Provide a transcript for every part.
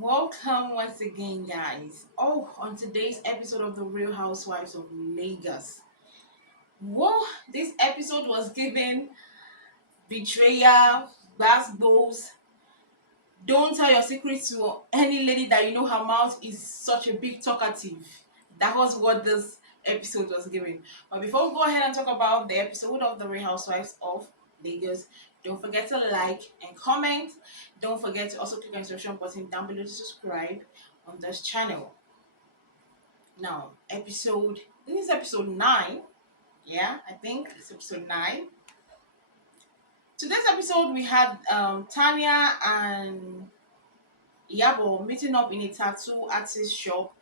Welcome once again, guys. Oh, on today's episode of the Real Housewives of Lagos. Whoa, this episode was given betrayal, goals. Don't tell your secret to any lady that you know her mouth is such a big talkative. That was what this episode was given. But before we go ahead and talk about the episode of the Real Housewives of Lagos, don't forget to like and comment. Don't forget to also click on the subscription button down below to subscribe on this channel. Now, this is episode 9. Yeah, I think it's episode 9. Today's episode we had Tiannah and Yabo meeting up in a tattoo artist shop.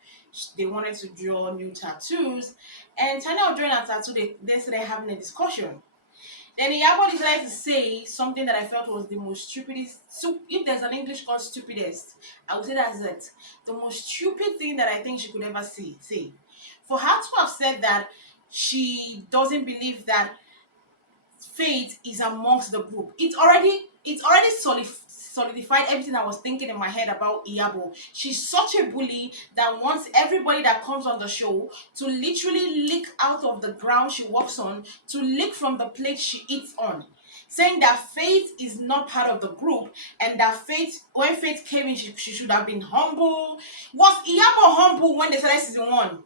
They wanted to draw new tattoos, and Tiannah was drawing a tattoo. They started having a discussion. Then Yabo decided to say something that I felt was the most stupidest. So, if there's an English called stupidest, I would say that's it. The most stupid thing that I think she could ever say. For her to have said that she doesn't believe that faith is amongst the group. It's already solidified everything I was thinking in my head about Iyabo. She's such a bully that wants everybody that comes on the show to literally lick out of the ground she walks on, to lick from the plate she eats on. Saying that Faith is not part of the group and that when Faith came in, she should have been humble. Was Iyabo humble when they started season 1?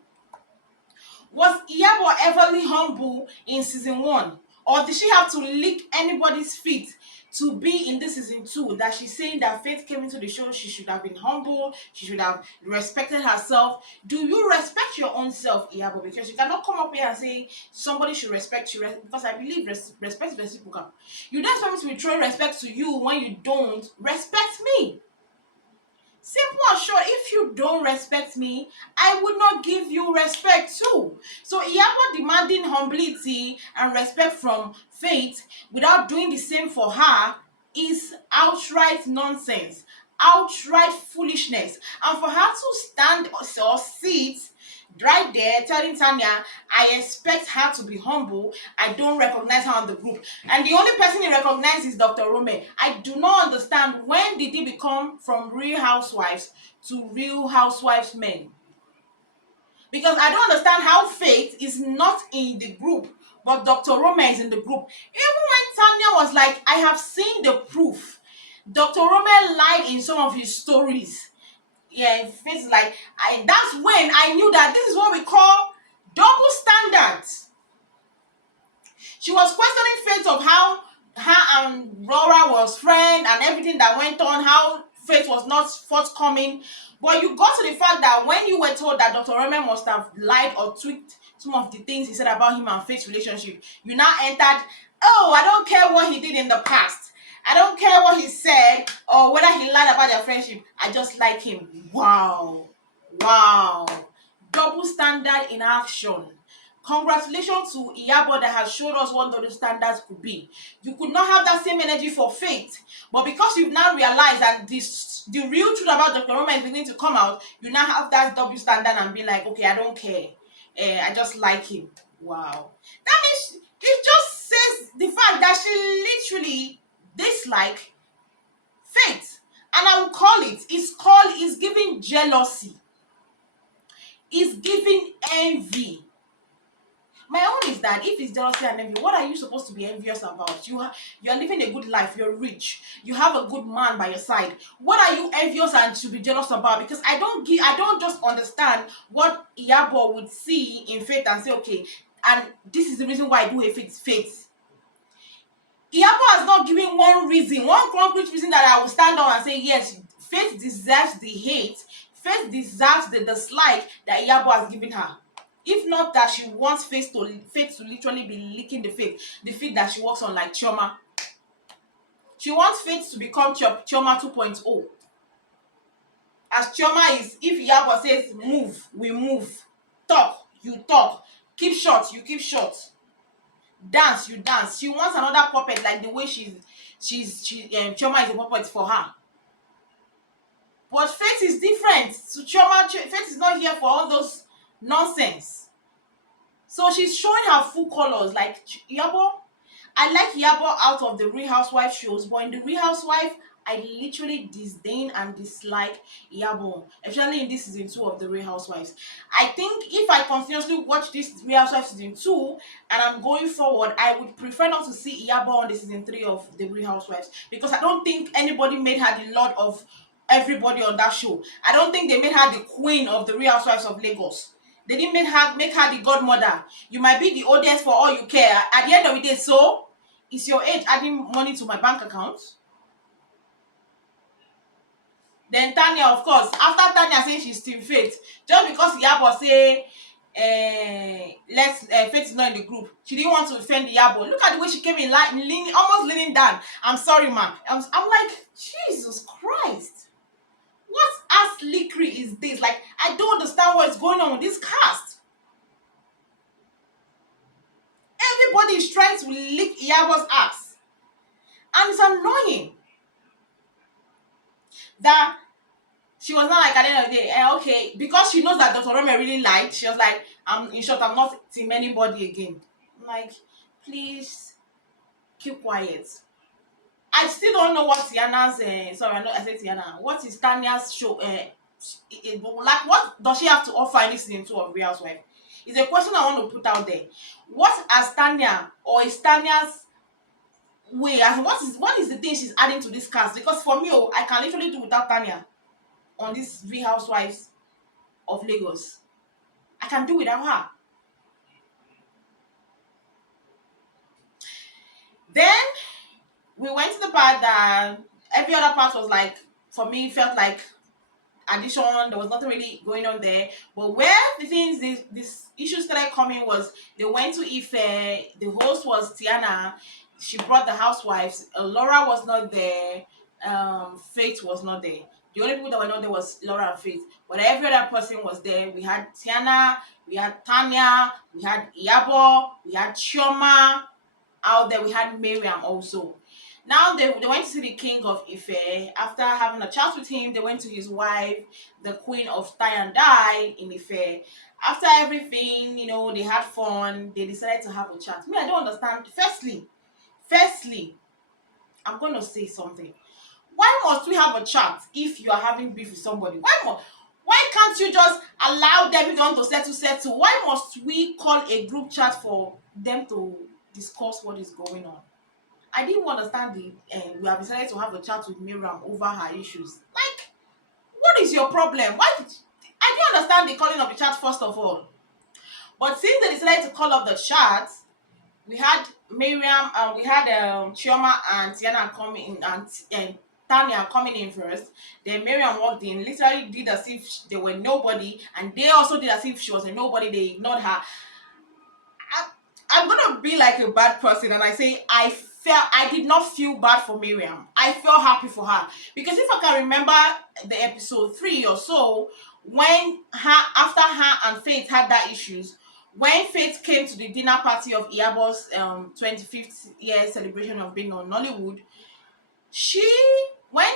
Was Iyabo everly humble in season 1? Or did she have to lick anybody's feet to be in this season 2? That she's saying that Faith came into the show, she should have been humble, she should have respected herself. Do you respect your own self, Iyabo? Because you cannot come up here and say somebody should respect you, because I believe respect is reciprocal. You don't expect me to be throwing respect to you when you don't respect me. Simple and short, if you don't respect me, I would not give you respect too. So Iyabo demanding humility and respect from Faith without doing the same for her is outright nonsense, outright foolishness. And for her to stand or sit right there telling Tiannah, I expect her to be humble, I don't recognize her on the group. And the only person he recognizes is Dr. Rome. I do not understand, when did he become from Real Housewives to Real Housewives men? Because I don't understand how Faith is not in the group, but Dr. Rome is in the group. Even when Tiannah was like, I have seen the proof. Dr. Rome lied in some of his stories. Yeah, Faith is like, that's when I knew that this is what we call double standards. She was questioning Faith of how her and Laura was friends and everything that went on, how Faith was not forthcoming. But you got to the fact that when you were told that Dr. Remy must have lied or tweaked some of the things he said about him and Faith's relationship, you now entered, oh, I don't care what he did in the past. I don't care what he said or whether he lied about their friendship. I just like him. Wow. Double standard in action. Congratulations to Iyabo that has showed us what double standards could be. You could not have that same energy for Faith, but because you've now realized that the real truth about Dr. Roma is beginning to come out, you now have that double standard and be like, okay, I don't care. I just like him. Wow. That means it just says the fact that she literally dislike Faith. And I will call it's giving jealousy. It's giving envy. My own is that if it's jealousy and envy, what are you supposed to be envious about? You're living a good life, you're rich, you have a good man by your side. What are you envious and to be jealous about? Because I don't just understand what Iyabo would see in Faith and say, okay, and this is the reason why I do hate Faith. Iyabo has not given one concrete reason that I will stand on and say, yes, Faith deserves the hate, Faith deserves the dislike that Iyabo has given her. If not that she wants Faith to literally be licking the feet that she walks on like Chioma. She wants Faith to become Chioma 2.0. As Chioma is, if Iyabo says move, we move. Talk, you talk. Keep short, you keep short. Dance, you dance. She wants another puppet like the way Chioma is a puppet for her. But Faith is different. So Chioma, Faith is not here for all those nonsense. So she's showing her full colors. Like Iyabo, I like Iyabo out of the Real Housewife shows, but in the Real Housewife, I literally disdain and dislike Iyabo, especially in this season 2 of the Real Housewives. I think if I continuously watch this Real Housewives season 2 and I'm going forward, I would prefer not to see Iyabo on the season 3 of the Real Housewives, because I don't think anybody made her the lord of everybody on that show. I don't think they made her the queen of the Real Housewives of Lagos. They didn't make her the godmother. You might be the audience for all you care. At the end of the day, so is your age adding money to my bank account? Then Tiannah, of course, after Tiannah saying she's Team Faith, just because Iyabo say let's Faith is not in the group, she didn't want to defend Iyabo. Look at the way she came in, like leaning, almost leaning down. I'm sorry, ma. I'm like, Jesus Christ, what ass lickery is this? Like, I don't understand what is going on with this cast. Everybody is trying to lick Iyabo's ass, and it's annoying that she was not like, at the end of the day, okay, because she knows that Dr. Rome really lied. She was like, in short, I'm not team anybody again. I'm like, please keep quiet. I still don't know what Tiannah's I said Tiannah. What is Tiannah's show? Like, what does she have to offer in this season 2 of Real Housewives? It's a question I want to put out there. What has Tiannah, or is Tiannah's way, as what is the thing she's adding to this cast? Because for me, I can literally do without Tiannah on this Real Housewives of Lagos. I can do without her. Then we went to the part that every other part was like, for me, felt like addition. There was nothing really going on there. But where the things, this issue started coming was, they went to Ife. The host was Tiannah. She brought the housewives. Laura was not there. Faith was not there. The only people that were not there was Laura and Faith. But every other person was there. We had Tiannah, we had Tiannah, we had Iyabo, we had Chioma out there. We had Mariam also. Now they went to see the king of Ife. After having a chat with him, they went to his wife, the queen of Tiannah in Ife. After everything, they had fun. They decided to have a chat. Me, I don't understand. Firstly, I'm going to say something. Why must we have a chat if you are having beef with somebody? Why can't you just allow them, if you want to settle? Why must we call a group chat for them to discuss what is going on? I didn't understand we have decided to have a chat with Miriam over her issues. Like, what is your problem? I didn't understand the calling of the chat first of all. But since they decided to call up the chat, we had Miriam, we had Chioma and Tiannah coming in, and Tiannah coming in first. Then Miriam walked in, literally did as if they were nobody, and they also did as if she was a nobody. They ignored her. I'm gonna be like a bad person, and I say I did not feel bad for Miriam. I felt happy for her, because if I can remember the episode 3 or so, when after her and Faith had that issues, when Faith came to the dinner party of Iyabo's 25th year celebration of being on Nollywood, when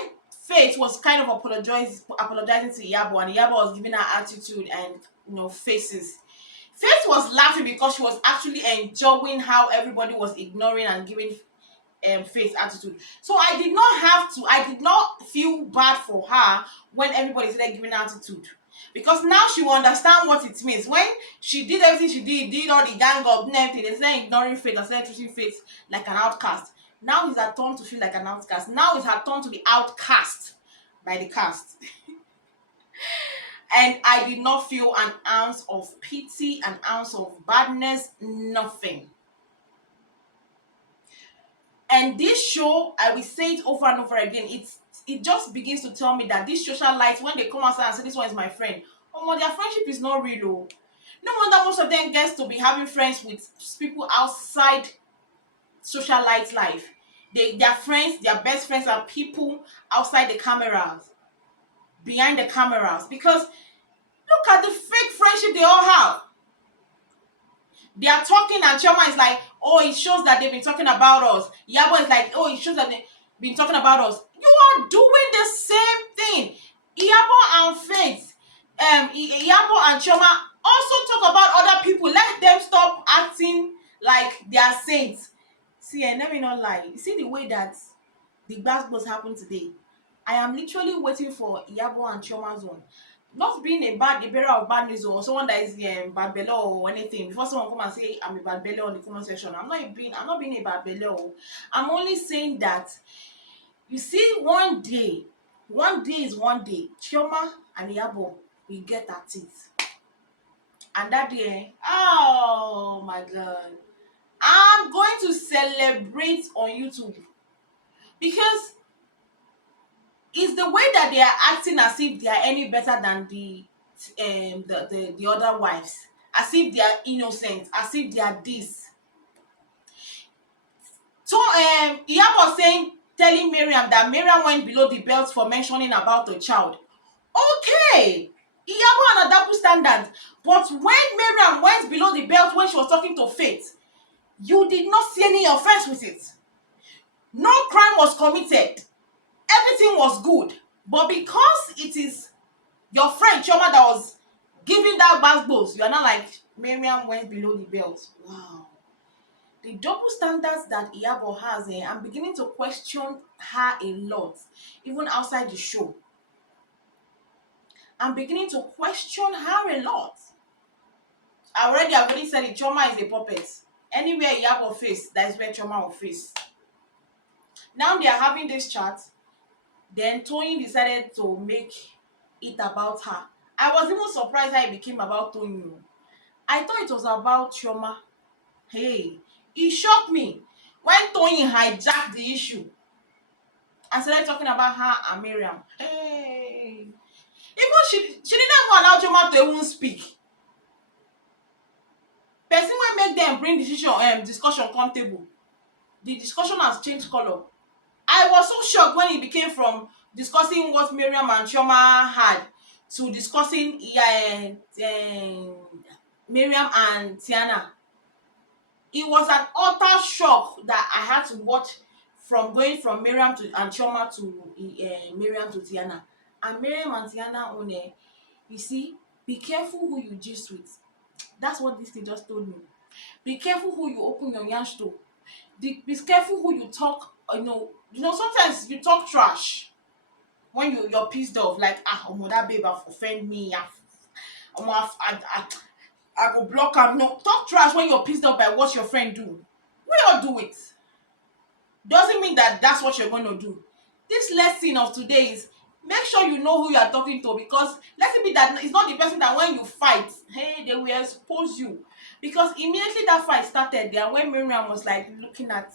Faith was kind of apologizing to Iyabo, and Iyabo was giving her attitude and faces, Faith was laughing because she was actually enjoying how everybody was ignoring and giving Faith attitude. So I did not feel bad for her when everybody started giving her attitude, because now she will understand what it means. When she did everything she did all the gang up and everything, they started ignoring Faith and started treating Faith like an outcast. Now it's her turn to feel like an outcast. Now it's her turn to be outcast by the cast. And I did not feel an ounce of pity, an ounce of badness, nothing. And this show, I will say it over and over again, it just begins to tell me that these socialites, when they come outside and say this one is my friend, their friendship is not real. No wonder most of them gets to be having friends with people outside socialite life. Their friends, their best friends are people outside the cameras, behind the cameras, because look at the fake friendship they all have. They are talking and Chioma is like, it shows that they've been talking about us. Iyabo is like, it shows that they've been talking about us. You are doing the same thing. Iyabo and Faith, Iyabo and Chioma also talk about other people. Let them stop acting like they are saints. See, let me not lie. You see the way that the gbasgbos happened today. I am literally waiting for Iyabo and Chioma's one. Not being a bearer of bad news or someone that is bad belly or anything. Before someone come and say I'm a bad belly on the comment section, I'm not being a bad belly. I'm only saying that you see one day is one day. Chioma and Iyabo will get at it. And that day, oh my god. I'm going to celebrate on YouTube because it's the way that they are acting as if they are any better than the other wives, as if they are innocent, as if they are this. So Iyabo was saying, telling Mariam that Mariam went below the belt for mentioning about the child. Okay, Iyabo on a double standard. But when Mariam went below the belt when she was talking to Faith, you did not see any offense with it. No crime was committed. Everything was good. But because it is your friend Chioma that was giving that basketballs, you are not like Mariam went below the belt. Wow. The double standards that Iyabo has, I'm beginning to question her a lot, even outside the show. I'm beginning to question her a lot. I've already said it. Chioma is a puppet. Anywhere Iyabo face, that is where Chioma will face. Now they are having this chat. Then Toyin decided to make it about her. I was even surprised how it became about Toyin. I thought it was about Chioma. Hey, it shocked me when Toyin hijacked the issue and started talking about her and Mariam. Hey, even she didn't even allow Chioma to even speak. Person wey make them bring discussion come table. The discussion has changed color. I was so shocked when it became from discussing what Mariam and Chioma had to discussing Mariam and Tiannah. It was an utter shock that I had to watch from going from Mariam to and Chioma to Mariam to Tiannah. And Mariam and Tiannah on you see, be careful who you gist with. That's what this thing just told me. Be careful who you open your yansh to. Be careful who you talk. Sometimes you talk trash when you're pissed off. Like that babe have offend me. I go block am. No, talk trash when you're pissed off by what your friend do. We all do it. Doesn't mean that that's what you're going to do. This lesson of today is make sure you know who you are talking to, because let it be that it's not the person that when you fight, hey, they will expose you. Because immediately that fight started there, when Mariam was like looking at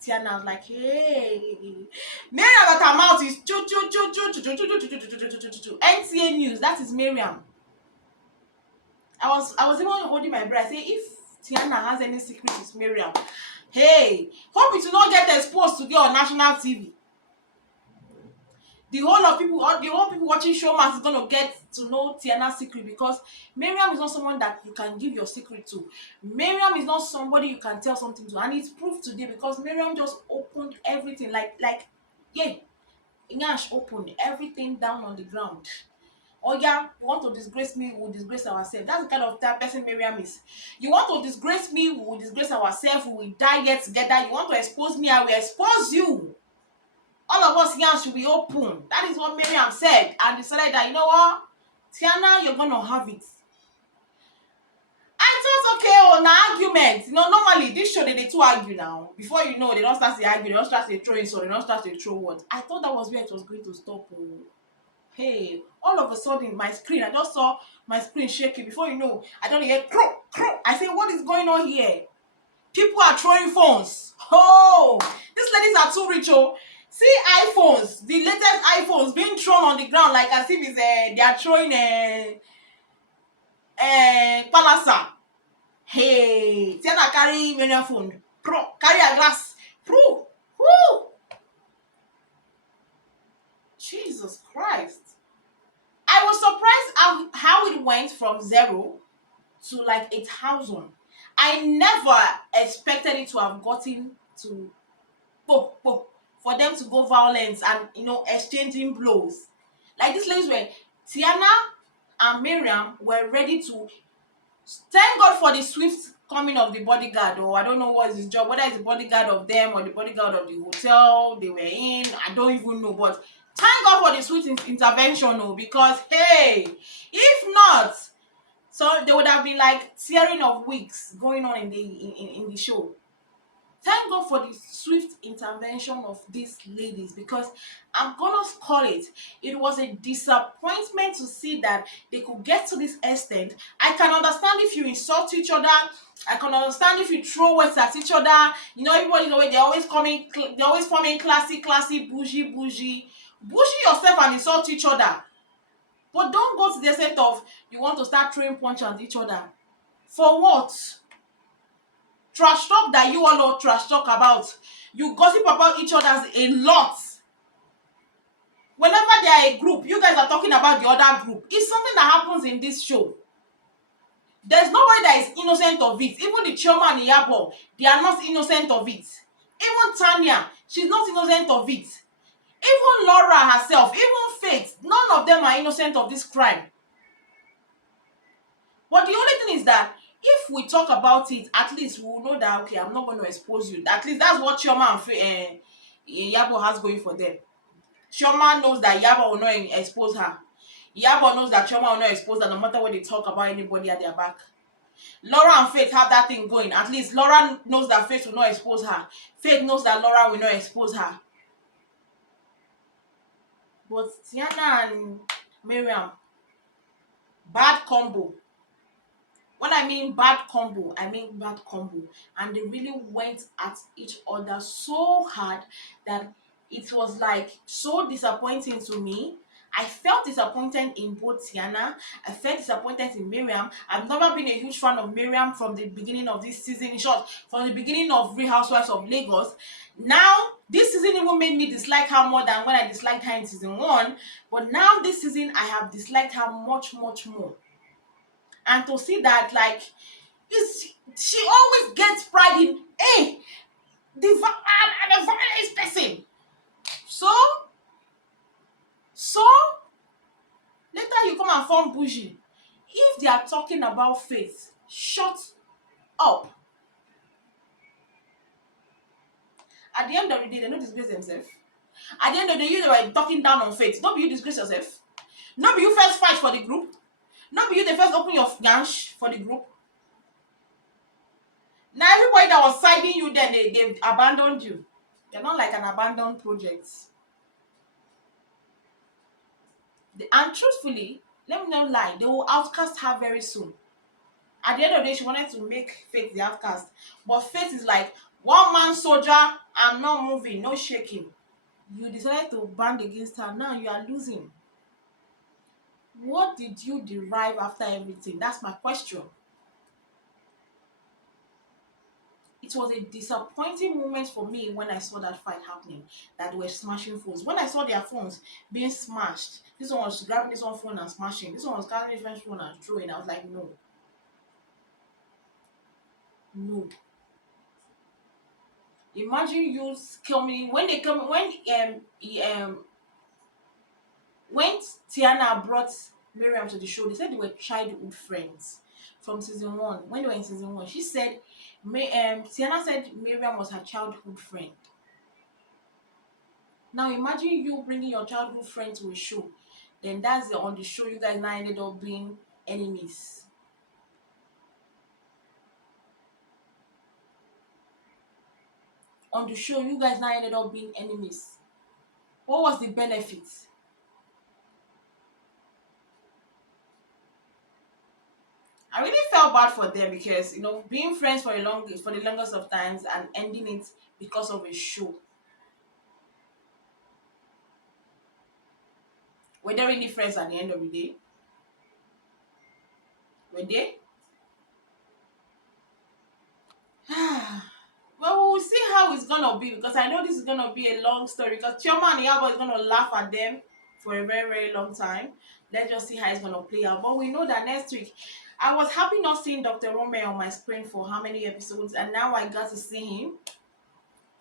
Tiannah, was like, hey, Mariam at her mouth is choo choo choo choo choo choo choo choo choo choo choo choo choo. NTA News, that is Mariam. I was even holding my breath. Say if Tiannah has any secret with Mariam, hey, hope it will not get exposed to get on national TV. The whole people watching Showmas is gonna get to know Tiannah's secret, because Mariam is not someone that you can give your secret to. Mariam is not somebody you can tell something to, and it's proved today because Mariam just opened everything like yeah, Inyash opened everything down on the ground. Oh yeah, you want to disgrace me, we will disgrace ourselves. That's the kind of type person Mariam is. You want to disgrace me, we will disgrace ourselves, we will die here together. You want to expose me, I will expose you. All of us here should be open. That is what Mariam said, and decided that, you know what, Tiannah, you're gonna have it. I thought, okay, now argument. Normally this show they two argue now. Before you know, they don't start to argue, they don't start to throw insult, they don't start to throw words. I thought that was where it was going to stop. Hey, all of a sudden I just saw my screen shaking. Before you know, I don't hear crow, crow. I say, what is going on here? People are throwing phones. Oh, these ladies are too rich. Oh, see iPhones, the latest iPhones being thrown on the ground like as if it's they are throwing palasa. Hey, Tiannah carry many phone. Pro, carry a glass. Pro, whoo. Jesus Christ. I was surprised how it went from 0 to like 8,000. I never expected it to have gotten to for them to go violence and exchanging blows. Like these ladies were, Tiannah and Mariam were ready to Thank God for the swift coming of the bodyguard, or I don't know what is his job, whether it's the bodyguard of them or the bodyguard of the hotel they were in. I don't even know, but thank God for the swift intervention, oh, because hey, if not, so there would have been like tearing of wigs going on in the show. Thank God for the swift intervention of these ladies, because I'm gonna call it. It was a disappointment to see that they could get to this extent. I can understand if you insult each other. I can understand if you throw words at each other. You know, everybody's always they're always forming classy, bougie yourself and insult each other. But don't go to the extent of you want to start throwing punch at each other. For what? Trash talk that you all trash talk about. You gossip about each other a lot. Whenever they are a group, you guys are talking about the other group. It's something that happens in this show. There's nobody that is innocent of it. Even the Chioma and Iyabo, they are not innocent of it. Even Tiannah, she's not innocent of it. Even Laura herself, even Faith, none of them are innocent of this crime. But the only thing is that if we talk about it, at least we will know that, okay, I'm not going to expose you. At least that's what Chioma and Iyabo has going for them. Chioma knows that Iyabo will not expose her. Iyabo knows that Chioma will not expose her no matter what they talk about anybody at their back. Laura and Faith have that thing going. At least Laura knows that Faith will not expose her. Faith knows that Laura will not expose her. But Tiannah and Mariam, bad combo. When I mean bad combo, I mean bad combo. And they really went at each other so hard that it was like so disappointing to me. I felt disappointed in both Tiannah. I felt disappointed in Mariam. I've never been a huge fan of Mariam from the beginning of this season. In short, from the beginning of Real Housewives of Lagos. Now, this season even made me dislike her more than when I disliked her in season 1. But now, this season, I have disliked her much, much more. And to see that, like, is she always gets pride in, hey, I'm a violence person. So later you come and form bougie. If they are talking about faith, shut up. At the end of the day, they don't disgrace themselves. At the end of the day, you were talking down on faith. Don't be you disgrace yourself. Not be you first fight for the group. Not be you the first open your yansh for the group. Now everybody that was siding you then, they've abandoned you. You're not like an abandoned project. And truthfully, let me not lie, they will outcast her very soon. At the end of the day, she wanted to make Faith the outcast. But Faith is like, one man soldier, I'm not moving, no shaking. You decided to band against her, now you are losing. What did you derive after everything? That's my question. It was a disappointing moment for me when I saw that fight happening, that they were smashing phones. When I saw their phones being smashed, this one was grabbing this one phone and smashing, this one was grabbing this phone and throwing. I was like, no. No. Imagine you coming when they come when Tiannah brought Mariam to the show, they said they were childhood friends from season 1. When they were in season 1, she said Tiannah said Mariam was her childhood friend. Now imagine you bringing your childhood friend to a show, then on the show you guys now ended up being enemies. On the show you guys now ended up being enemies. What was the benefit? I really felt bad for them because being friends for the longest of times and ending it because of a show. Were they really friends at the end of the day? Were they? Well, we'll see how it's gonna be, because I know this is gonna be a long story, because Chioma and Iyabo is gonna laugh at them for a very, very long time. Let's just see how it's gonna play out. But we know that next week, I was happy not seeing Dr. Romeo on my screen for how many episodes, and now I got to see him.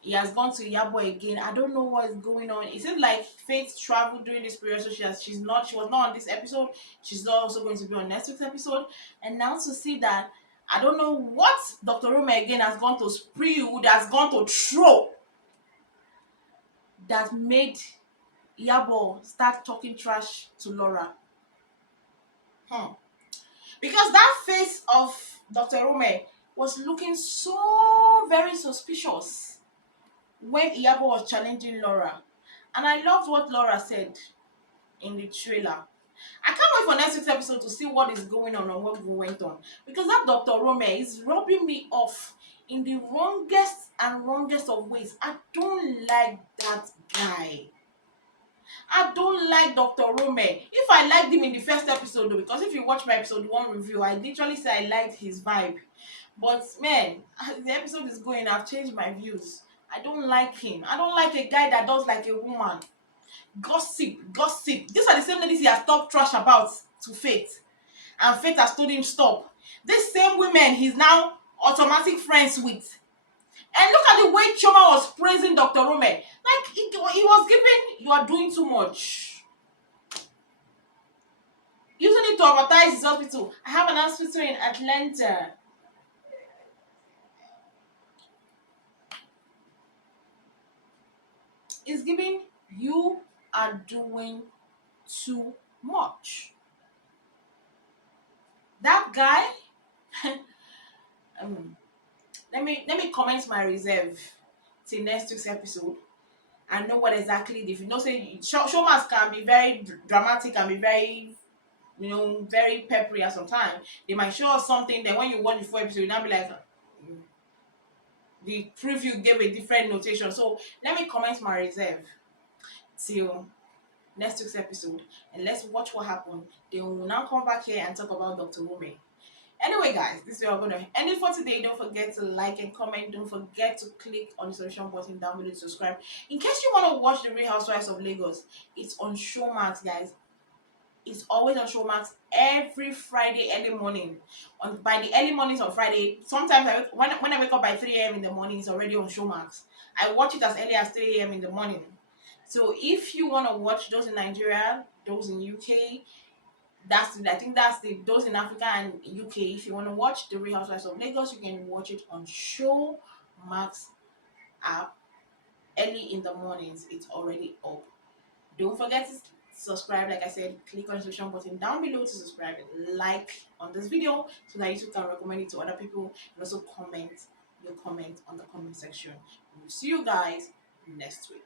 He has gone to Yabo again. I don't know what is going on. It seems like Faith traveled during this period, so she was not on this episode. She's not also going to be on next week's episode. And now to see that, I don't know what Dr. Rome again has gone to spew, that's gone to throw, that made Yabo start talking trash to Laura. Because that face of Dr. Rome was looking so very suspicious when Iyabo was challenging Laura. And I loved what Laura said in the trailer. I can't wait for next week's episode to see what is going on and what went on. Because that Dr. Rome is rubbing me off in the wrongest of ways. I don't like that guy. I don't like Dr. Rome. If I liked him in the first episode, though, because if you watch my episode 1 review, I literally say I liked his vibe. But man, as the episode is going, I've changed my views. I don't like him. I don't like a guy that does like a woman. Gossip, gossip. These are the same ladies he has talked trash about to Faith. And Faith has told him stop. These same women he's now automatic friends with. And look at the way Choma was praising Dr. Rome. Like, he was giving, you are doing too much. Using it to advertise his hospital. I have an hospital in Atlanta. It's giving, you are doing too much. That guy, let me comment my reserve till next week's episode and know what exactly if you know say showmas can be very dramatic and be very very peppery at some time. They might show us something, then when you watch the full episode you now be like the preview gave a different notation. So let me comment my reserve till next week's episode and let's watch what happened. Then we'll now come back here and talk about Dr. Rome. Anyway, guys, this is where we're going to end it for today. Don't forget to like and comment. Don't forget to click on the subscription button down below to subscribe. In case you want to watch the Real Housewives of Lagos, it's on Showmax, guys. It's always on Showmax every Friday early morning. By the early mornings on Friday, sometimes when I wake up by 3 a.m. in the morning, it's already on Showmax. I watch it as early as 3 a.m. in the morning. So if you want to watch those in Nigeria, those in UK, I think that's those in Africa and UK. If you want to watch the Real Housewives of Lagos, you can watch it on Showmax app early in the mornings. It's already up. Don't forget to subscribe. Like I said, click on the subscription button down below to subscribe and like on this video so that you can recommend it to other people, and also comment your comment on the comment section. We'll see you guys next week.